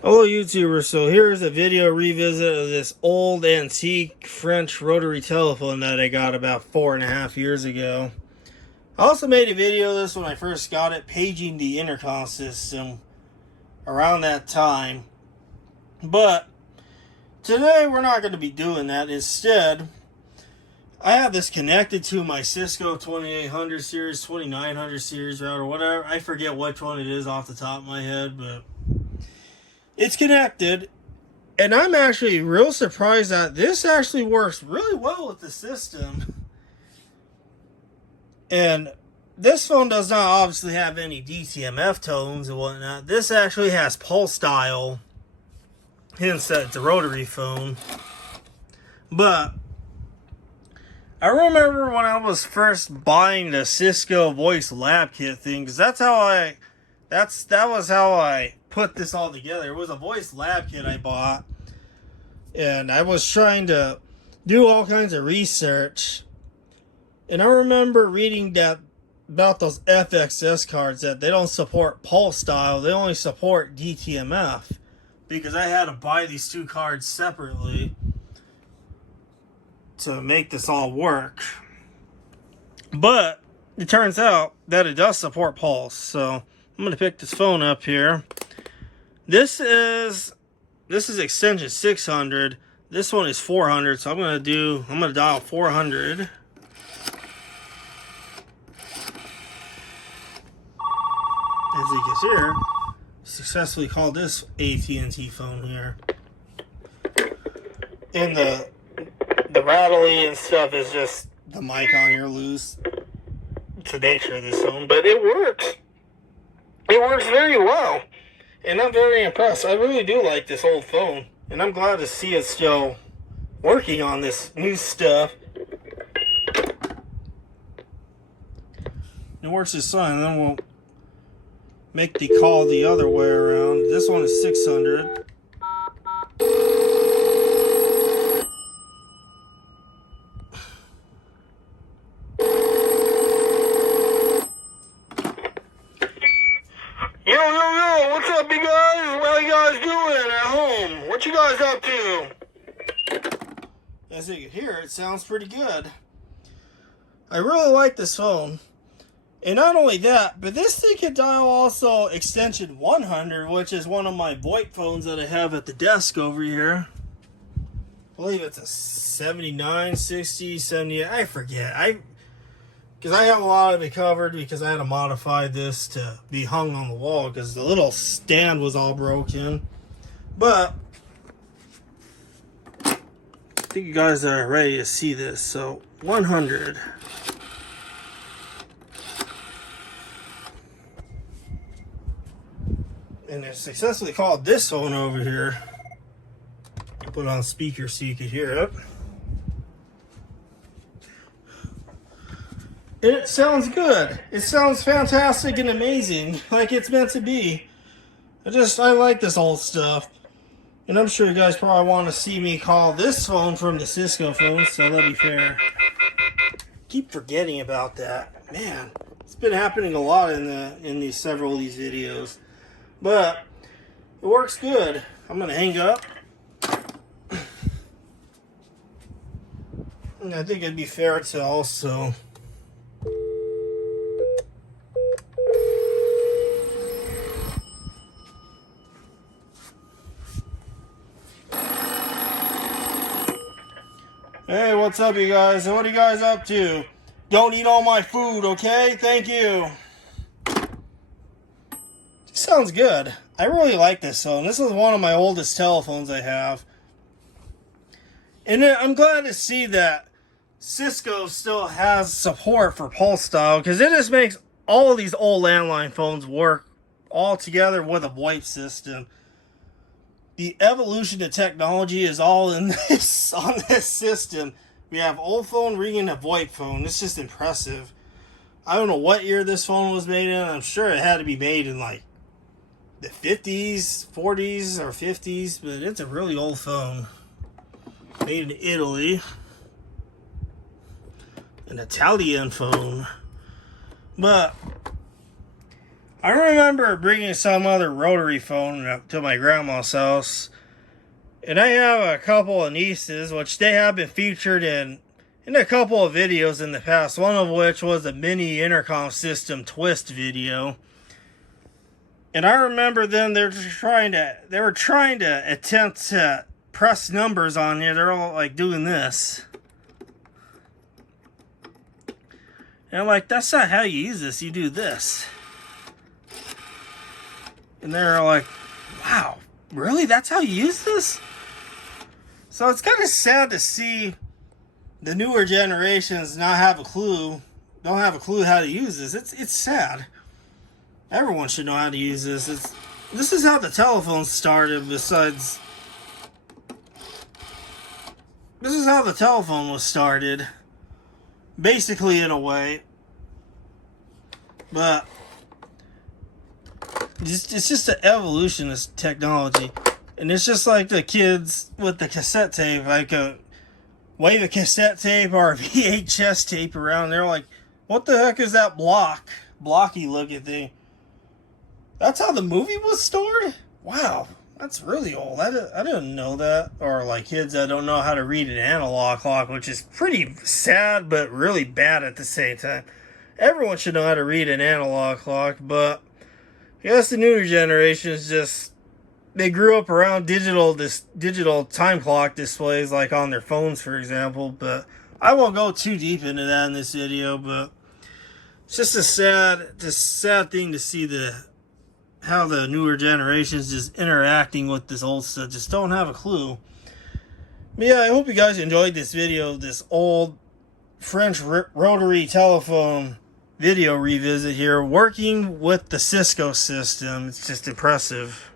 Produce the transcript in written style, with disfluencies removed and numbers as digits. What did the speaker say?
Hello YouTubers, so here's a video revisit of this old antique French rotary telephone that I got about 4.5 years ago. I also made a video of this when I first got it, paging the intercom system around that time. But today we're not going to be doing that. Instead, I have this connected to my Cisco 2800 series, 2900 series router, whatever. I forget which one it is off the top of my head, but it's connected, and I'm actually real surprised that this actually works really well with the system. And this phone does not obviously have any DTMF tones and whatnot. This actually has pulse dial, hence that it's a rotary phone. But I remember when I was first buying the Cisco voice lab kit thing, because that was how I put this all together. It was a voice lab kit I bought, and I was trying to do all kinds of research, and I remember reading that about those FXS cards that they don't support pulse dial, they only support DTMF, because I had to buy these two cards separately to make this all work. But it turns out that it does support pulse, so I'm going to pick this phone up here. This is extension 600. This one is 400, so I'm going to dial 400. As you can hear, successfully called this at&t phone here. And the rattly and stuff is just the mic on here loose. It's the nature of this phone, but it works. It works very well. And I'm very impressed. I really do like this old phone. And I'm glad to see it still working on this new stuff. It works just fine. And then we'll make the call the other way around. This one is 600. Yo, what's up, you guys? How you guys doing at home? What you guys up to? As you can hear, it sounds pretty good. I really like this phone. And not only that, but this thing can dial also extension 100, which is one of my VoIP phones that I have at the desk over here. I believe it's a 79, 60, 70, I forget. Because I have a lot of it covered because I had to modify this to be hung on the wall because the little stand was all broken. But I think you guys are ready to see this. So 100. And I successfully called this phone over here. Put it on speaker so you could hear it. It sounds good. It sounds fantastic and amazing, like it's meant to be. I like this old stuff. And I'm sure you guys probably want to see me call this phone from the Cisco phone, so that'll be fair. Keep forgetting about that. Man, it's been happening a lot in these several of these videos. But it works good. I'm gonna hang up. And I think it'd be fair to also hey, what's up, you guys? What are you guys up to? Don't eat all my food, okay? Thank you. Sounds good. I really like this phone. This is one of my oldest telephones I have. And I'm glad to see that Cisco still has support for pulse dial, because it just makes all of these old landline phones work all together with a VoIP system. The evolution of technology is all in this on this system. We have old phone ringing a VoIP phone. It's just impressive. I don't know what year this phone was made in. I'm sure it had to be made in like the 50s, 40s, or 50s, but it's a really old phone. Made in Italy. An Italian phone. But I remember bringing some other rotary phone up to my grandma's house, and I have a couple of nieces, which they have been featured in a couple of videos in the past, one of which was a mini intercom system twist video. And I remember them, they were trying to attempt to press numbers on here. They're all like doing this. And I'm like, that's not how you use this, you do this. And they're like, wow, really? That's how you use this? So it's kind of sad to see the newer generations don't have a clue how to use this. It's sad. Everyone should know how to use this. This is how the telephone started. This is how the telephone was started, basically, in a way. But it's just the evolution of technology. And it's just like the kids with the cassette tape, like wave a cassette tape or a VHS tape around. They're like, what the heck is that blocky looking thing? That's how the movie was stored? Wow, that's really old. I didn't know that. Or like kids that don't know how to read an analog clock, which is pretty sad but really bad at the same time. Everyone should know how to read an analog clock, but I guess the newer generations they grew up around digital time clock displays, like on their phones, for example. But I won't go too deep into that in this video. But it's just a sad thing to see how the newer generations just interacting with this old stuff. Just don't have a clue. But yeah, I hope you guys enjoyed this video, this old French rotary telephone video revisit here, working with the Cisco system. It's just impressive.